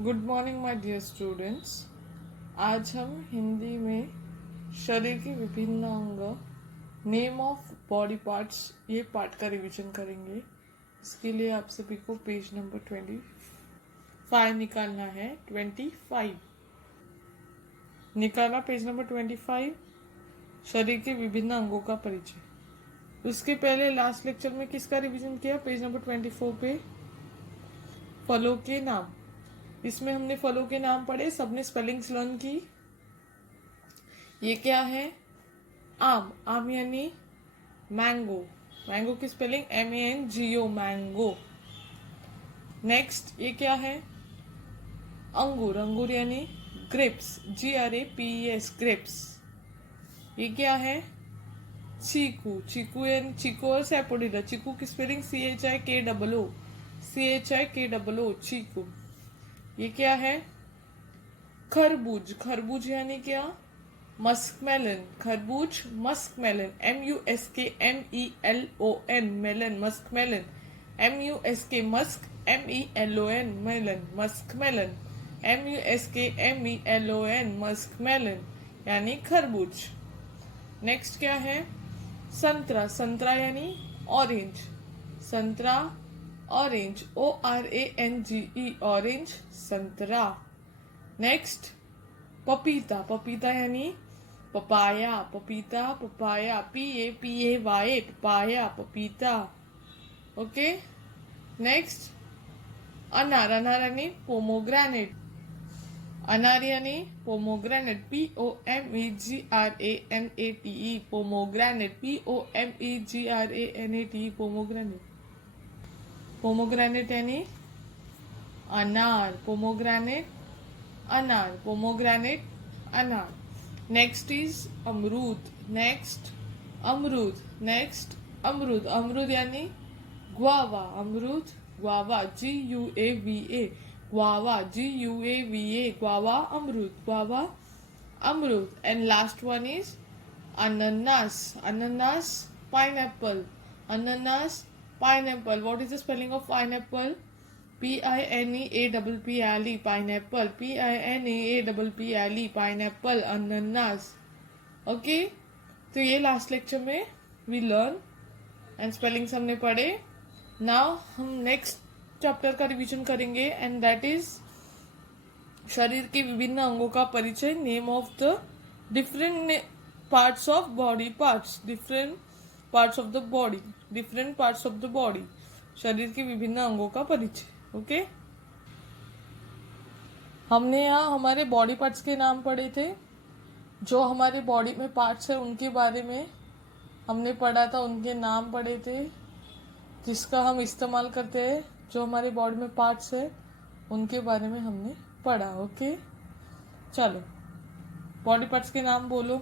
Good morning my dear students. आज हम हिंदी में शरीर के विभिन्न अंग, नेम ऑफ बॉडी पार्ट्स, ये पार्ट का रिवीजन करेंगे। इसके लिए आप सभी को पेज नंबर 25 निकालना है। 25 निकाला। पेज नंबर 25, शरीर के विभिन्न अंगों का परिचय। उसके पहले लास्ट लेक्चर में किसका रिवीजन किया? पेज नंबर 24 पे फलों के नाम। इसमें हमने फलों के नाम पढ़े, सबने स्पेलिंग्स लर्न की। ये क्या है? आम। आम यानी मैंगो। मैंगो की स्पेलिंग MANGO, मैंगो। नेक्स्ट ये क्या है? अंगूर। अंगूर यानी ग्रेप्स, GRAPES, ग्रेप्स। ये क्या है? चीकू। चीकू यानी चीकू और सैपोडिला। चीकू की स्पेलिंग CHIKOO, चीकू। ये क्या है? खरबूज। खरबूज यानी क्या? मस्कमेलन। खरबूज, muskmelon, MUSKMELON, melon, muskmelon. MUSK, musk, MELON, melon, muskmelon. MUSKMELON, muskmelon यानी खरबूज। नेक्स्ट क्या है? संतरा। संतरा यानी ऑरेंज। संतरा, ऑरेंज, ORANGE, ऑरेंज, संतरा। नेक्स्ट पपीता। पपीता यानी पपाया। पपीता, पपाया, PAPAY, पपाया, पपीता। ओके। नेक्स्ट अनार। अनार यानी पोमोग्रेनेट। अनार यानी pomegranate, POMEGRANATE, pomegranate, POMEGRANATE, pomegranate. Pomegranate यानी अनार। पोमोग्रेनेट, अनार, पोमोग्रेनेट, अनार। नेक्स्ट इज अमरूद। नेक्स्ट अमरूद। नेक्स्ट अमरूद। अमरूद यानी ग्वावा। अमरूद, guava, GUAVA, guava, GUAVA, guava, अमरूद, ग्वावा, अमरूद। एंड लास्ट वन इज अनानास। अनानास, पाइनएप्पल। अनानास, pineapple. What is the spelling of pineapple? PINEAPPLE, pineapple, PINEAPPLE, pineapple, अनानास। ओके। तो ये लास्ट लेक्चर में वी लर्न एंड स्पेलिंग्स हमने पढ़े। नाउ हम नेक्स्ट चैप्टर का रिवीजन करेंगे एंड दैट इज शरीर के विभिन्न अंगों का परिचय, name of the different parts of body parts, different parts of the body, different parts of the body, शरीर के विभिन्न अंगों का परिचय। ओके। हमने यहाँ हमारे बॉडी पार्ट्स के नाम पढ़े थे। जो हमारे बॉडी में पार्ट्स है उनके बारे में हमने पढ़ा था, उनके नाम पढ़े थे जिसका हम इस्तेमाल करते हैं। जो हमारे बॉडी में पार्ट्स है उनके बारे में हमने पढ़ा। ओके, चलो बॉडी पार्ट्स के नाम बोलो।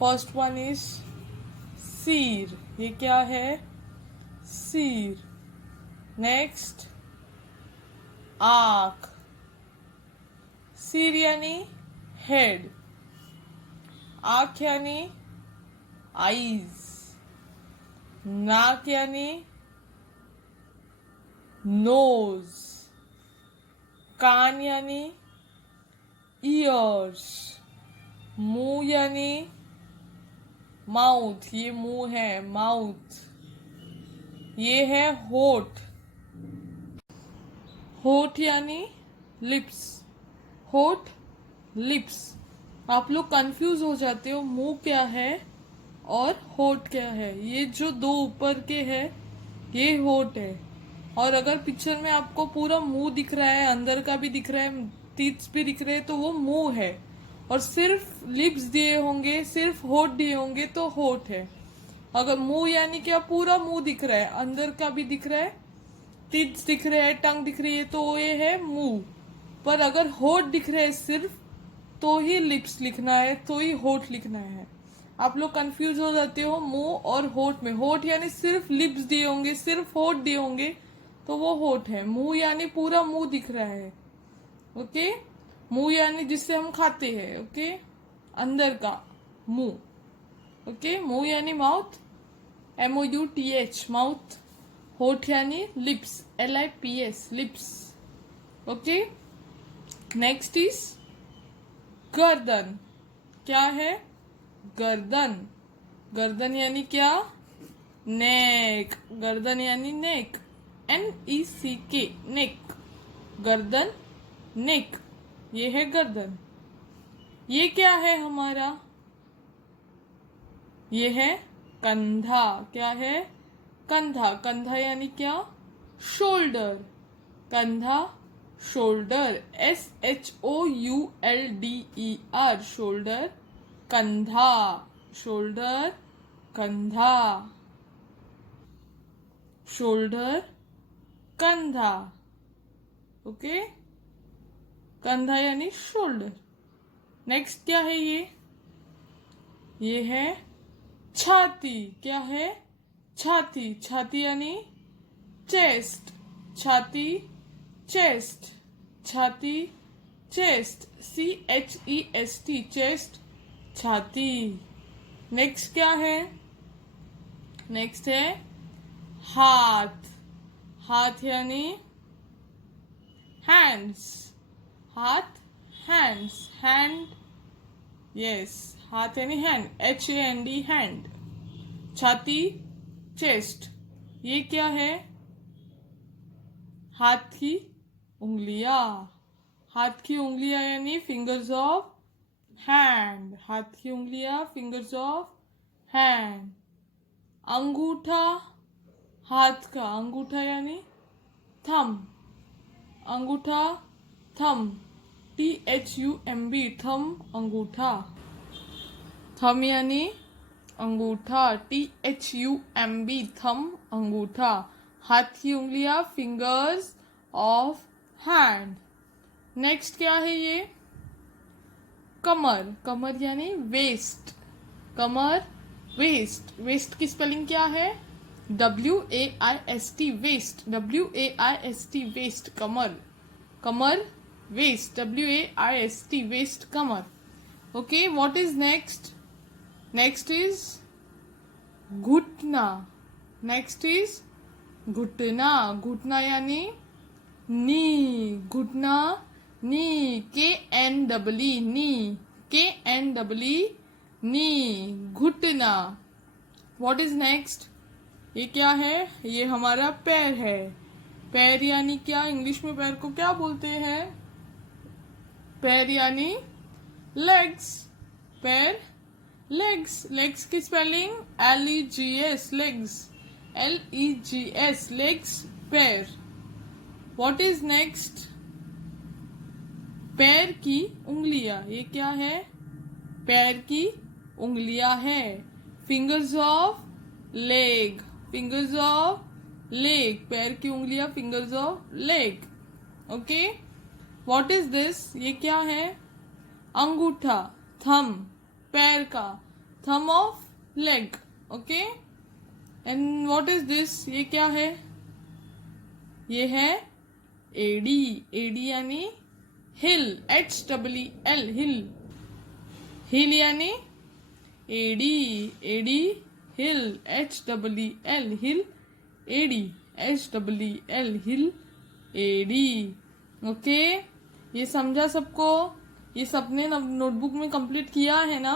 फर्स्ट वन इज सिर। ये क्या है? सिर। नेक्स्ट आँख। सिर यानी हेड, आँख यानी आईज, नाक यानी नोज, कान यानी ईयर्स, मुंह यानी माउथ, ये मुंह है, माउथ। ये है होठ। होठ यानी लिप्स, होठ, लिप्स। आप लोग कंफ्यूज हो जाते हो मुंह क्या है और होठ क्या है। ये जो दो ऊपर के है ये होठ है, और अगर पिक्चर में आपको पूरा मुंह दिख रहा है, अंदर का भी दिख रहा है, टीथ भी दिख रहे हैं, तो वो मुंह है। और सिर्फ लिप्स दिए होंगे, सिर्फ होठ दिए होंगे तो होठ है। अगर मुंह यानी क्या, पूरा मुंह दिख रहा है, अंदर का भी दिख रहा है, टीथ दिख रहे हैं, टंग दिख रही है, तो ये है मुंह। पर अगर होठ दिख रहे हैं सिर्फ, तो ही लिप्स लिखना है, तो ही होठ लिखना है। आप लोग कंफ्यूज हो जाते हो मुंह और होठ में। होठ यानी सिर्फ लिप्स दिए होंगे, सिर्फ होठ दिए होंगे तो वो होठ है। मुंह यानी पूरा मुंह दिख रहा है। ओके। मुंह यानी जिससे हम खाते हैं। ओके, अंदर का मुंह। ओके, मुंह यानी माउथ, MOUTH, माउथ। होठ यानी lips, LIPS, lips. Okay, next is गर्दन। क्या है? गर्दन। गर्दन यानी क्या? नेक। गर्दन यानी नेक, NECK, नेक। गर्दन, नेक, ये है गर्दन। ये क्या है हमारा? ये है कंधा। क्या है? कंधा। कंधा यानी क्या? शोल्डर। कंधा, शोल्डर, SHOULDER, शोल्डर, कंधा। शोल्डर, कंधा, शोल्डर, कंधा। ओके, कंधा यानी शोल्डर। नेक्स्ट क्या है ये है छाती। क्या है? छाती। छाती यानी चेस्ट। छाती, चेस्ट। छाती, चेस्ट, CHEST, चेस्ट, छाती। नेक्स्ट क्या है? नेक्स्ट है हाथ। हाथ यानी हैंड्स। हाथ, हैंड्स, हैंड, यस, हाथ यानी हैंड, HAND, हैंड। छाती, चेस्ट। ये क्या है? हाथ की उंगलियां। हाथ की उंगलियां यानी फिंगर्स ऑफ हैंड। हाथ की उंगलियां, फिंगर्स ऑफ हैंड। अंगूठा, हाथ का अंगूठा यानी थम। अंगूठा, थम, THUMB, थम, अंगूठा। थम यानी अंगूठा, THUMB, थम, अंगूठा। हाथ की उंगलियां, फिंगर्स ऑफ हैंड। नेक्स्ट क्या है ये? कमर। कमर यानी वेस्ट। कमर, वेस्ट। वेस्ट की स्पेलिंग क्या है? WAIST, waist. WAIST, वेस्ट, कमर। कमर, वेस्ट, WAIST, वेस्ट, कमर। Okay, what is next? Next is घुटना। नेक्स्ट इज घुटना। घुटना यानी नी। घुटना, नी, KNEE, नी, KNEE, नी, घुटना। What is next? ये क्या है? ये हमारा पैर है। पैर यानी क्या? इंग्लिश में पैर को क्या बोलते हैं? पैर यानी लेग्स। पैर, लेग्स। लेग्स की spelling LEGS, legs, LEGS, legs, पैर। What is next? पैर की उंगलियां। ये क्या है? पैर की उंगलियां है। Fingers of leg. Fingers of leg, पैर की उंगलियां, fingers of leg. Okay, what is this? ये क्या है? अंगूठा, थम, पैर का, थम of leg. Okay, and what is this? ये क्या है? ये है एडी। एडी यानी हिल, HEEL, हिल। हिल यानी एडी। एडी, हिल, HEEL, हिल, एडी, HEEL, हिल, एडी। ओके, ये समझा सबको? ये सबने नोटबुक में कंप्लीट किया है ना?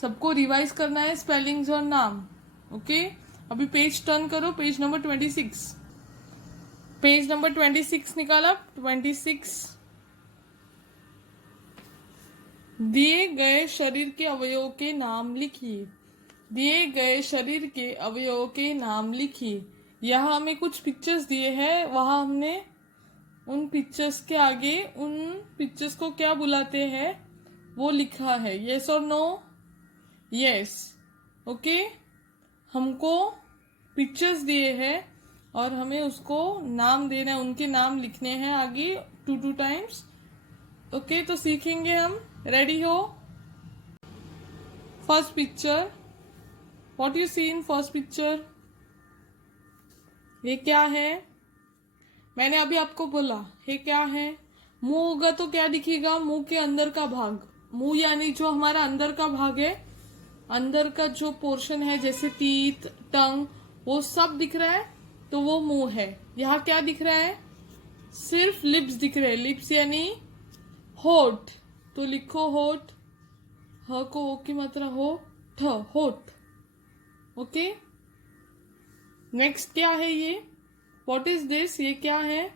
सबको रिवाइज करना है स्पेलिंग्स और नाम। ओके, अभी पेज टर्न करो, पेज नंबर 26। पेज नंबर 26 निकाला। 26, दिए गए शरीर के अवयवों के नाम लिखिए। दिए गए शरीर के अवयवों के नाम लिखिए। यहाँ हमें कुछ पिक्चर्स दिए हैं, वहां हमने उन पिक्चर्स के आगे उन पिक्चर्स को क्या बुलाते हैं वो लिखा है। यस और नो? यस। ओके, हमको पिक्चर्स दिए हैं और हमें उसको नाम देना है, उनके नाम लिखने हैं आगे 2 टाइम्स। ओके, तो सीखेंगे हम। रेडी हो? First picture, what you see in first picture? ये क्या है? मैंने अभी आपको बोला ये क्या है? मुंह होगा तो क्या दिखेगा? मुंह के अंदर का भाग। मुंह यानी जो हमारा अंदर का भाग है, अंदर का जो पोर्शन है, जैसे टीथ, टंग, वो सब दिख रहा है तो वो मुंह है। यहाँ क्या दिख रहा है? सिर्फ लिप्स दिख रहे, लिप्स यानी होठ, तो लिखो होठ, ह को ओ की मात्रा हो, ठ, होठ। ओके, नेक्स्ट क्या है ये, व्हाट इज दिस, ये क्या है,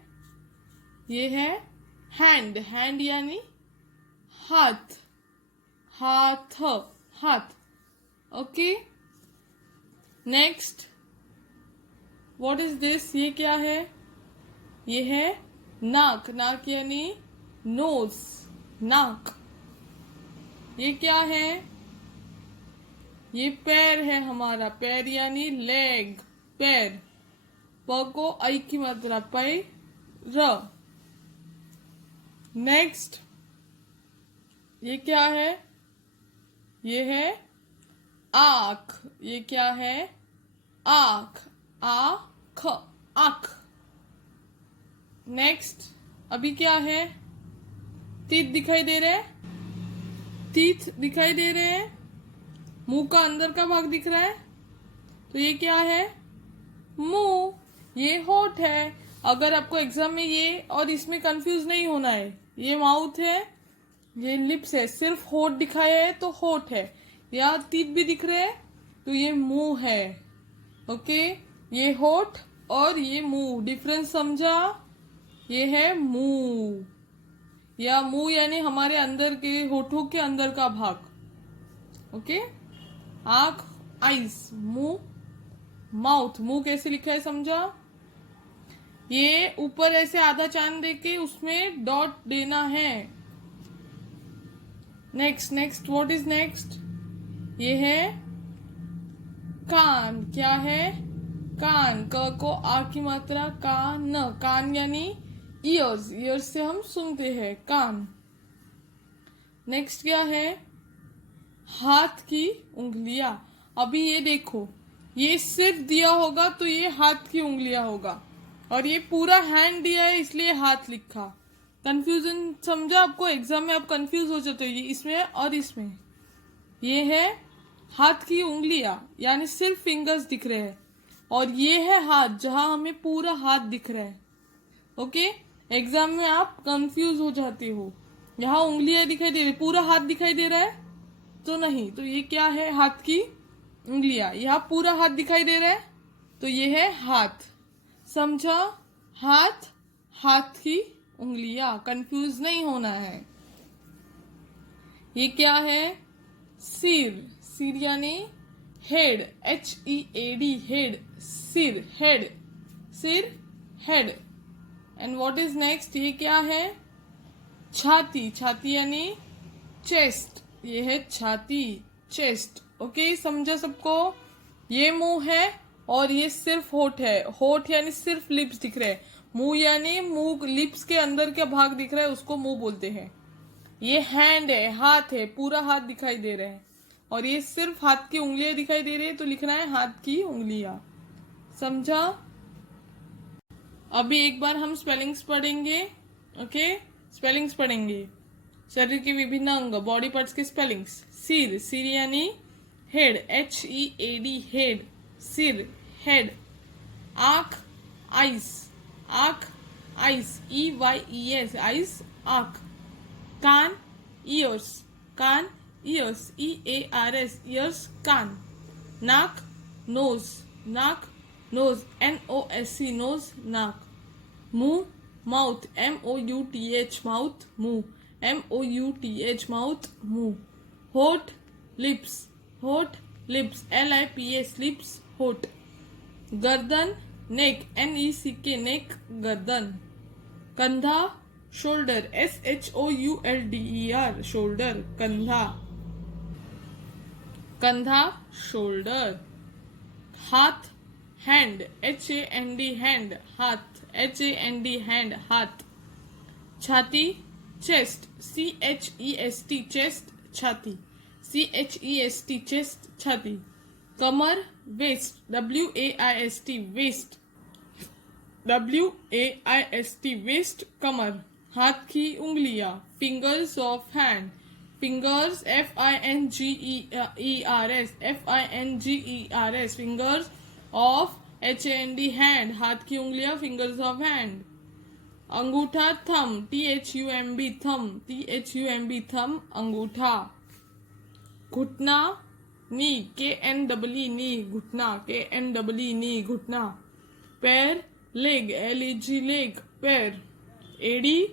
ये है हैंड, हैंड यानी हाथ, हाथ, हाथ। Okay, next what is this, ये क्या है, ये है नाक, नाक यानी नोज, नाक। ये क्या है, ये पैर है हमारा, पैर यानी लेग, पैर, प को आई की मात्रा, पै, र। नेक्स्ट ये क्या है, ये है आँख, ये क्या है, आँख, आँख, आँख। नेक्स्ट अभी क्या है, टीथ दिखाई दे रहे हैं, टीथ दिखाई दे रहे हैं, मुंह का अंदर का भाग दिख रहा है, तो ये क्या है, मुंह, ये होठ है। अगर आपको एग्जाम में ये और इसमें कंफ्यूज नहीं होना है, ये माउथ है, ये लिप्स है, सिर्फ होठ दिखाया है तो होठ है, या टीथ भी दिख रहे हैं तो ये मुंह है। ओके, ये होठ और ये मुंह, डिफरेंस समझा, ये है मुंह, या मुंह यानी हमारे अंदर के होठों के अंदर का भाग। ओके, आंख, आईज, मुंह, माउथ, मुंह कैसे लिखा है समझा, ये ऊपर ऐसे आधा चांद देके उसमें डॉट देना है। Next, next what is next, ये है कान, क्या है, कान, क को आ की मात्रा, कान, कान यानी ईयर्स, ईयर्स से हम सुनते हैं, कान। नेक्स्ट क्या है, हाथ की उंगलियां। अभी ये देखो, ये सिर्फ दिया होगा तो ये हाथ की उंगलियां होगा, और ये पूरा हैंड दिया है इसलिए हाथ लिखा। कंफ्यूजन समझा आपको, एग्जाम में आप कंफ्यूज हो जाते हो, ये इसमें और इसमें। ये है हाथ की उंगलियां यानी सिर्फ फिंगर्स दिख रहे हैं, और ये है हाथ जहां हमें पूरा हाथ दिख रहा है। ओके, एग्जाम में आप कंफ्यूज हो जाते हो, यहाँ उंगलियां दिखाई दे रही, पूरा हाथ दिखाई दे रहा है तो नहीं, तो ये क्या है, हाथ की उंगलियां। यहाँ पूरा हाथ दिखाई दे रहा है तो ये है हाथ, समझा, हाथ, हाथ की उंगलियां, कंफ्यूज नहीं होना है। ये क्या है, सिर, सिर यानी हेड, HEAD, हेड, सिर, हेड, सिर, head. And what is next, ये क्या है, छाती, छाती यानी चेस्ट, ये है छाती, चेस्ट। ओके, समझा सबको, ये मुंह है और ये सिर्फ होठ है, होठ यानी सिर्फ लिप्स दिख रहे हैं, मुंह यानी मुंह, लिप्स के अंदर का भाग दिख रहा है उसको मुंह बोलते हैं। ये हैंड है, हाथ है, पूरा हाथ दिखाई दे रहा है, और ये सिर्फ हाथ की उंगलियां दिखाई दे रही है तो लिखना है हाथ की उंगलियां, समझा। अभी एक बार हम स्पेलिंग्स पढ़ेंगे। ओके, स्पेलिंग्स पढ़ेंगे, शरीर के विभिन्न अंग, बॉडी पार्ट्स के स्पेलिंग्स। सिर, सिर यानी हेड, HEAD, हेड, सिर, हेड। आंख, आइस, आंख, आइस, EYES, आइस, आंख। कान, ईयर्स, कान, ईयर्स, EARS, ईयर्स, कान। नाक, नोज, नाक, नोज, NOSE, नोज, नाक। मुंह, माउथ, MOUTH, माउथ, मुंह, MOUTH, माउथ, मुंह। होठ, लिप्स, होठ, लिप्स, LIPS, लिप्स, होठ। गर्दन, नेक, NECK, नेक, गर्दन। कंधा, शोल्डर, SHOULDER, शोल्डर, कंधा, कंधा, शोल्डर। हाथ, हैंड, HAND, हैंड, हाथ, HAND, हैंड, हाथ। छाती, चेस्ट, CHEST, चेस्ट, छाती, CHEST, चेस्ट, छाती। कमर, waist, WAIST, waist, WAIST, waist, कमर। हाथ की उंगलियां, fingers of hand, fingers, FINGERS, FINGERS, fingers of HAND, hand, हाथ की उंगलियां, फिंगर्स ऑफ हैंड। अंगूठा थम, THUMB थम, THUMB थम, अंगूठा। घुटना नी, KNEE नी, घुटना, KNEE नी, घुटना। पैर लेग, LEG लेग, पैर। एड़ी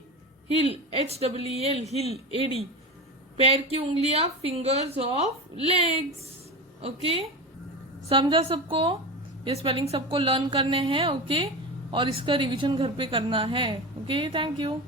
हिल, HEEL हिल, एड़ी। पैर की उंगलियां, फिंगर्स ऑफ लेग्स। ओके, समझा सबको? ये स्पेलिंग सबको लर्न करने हैं। ओके, और इसका रिवीजन घर पे करना है। Okay, thank you.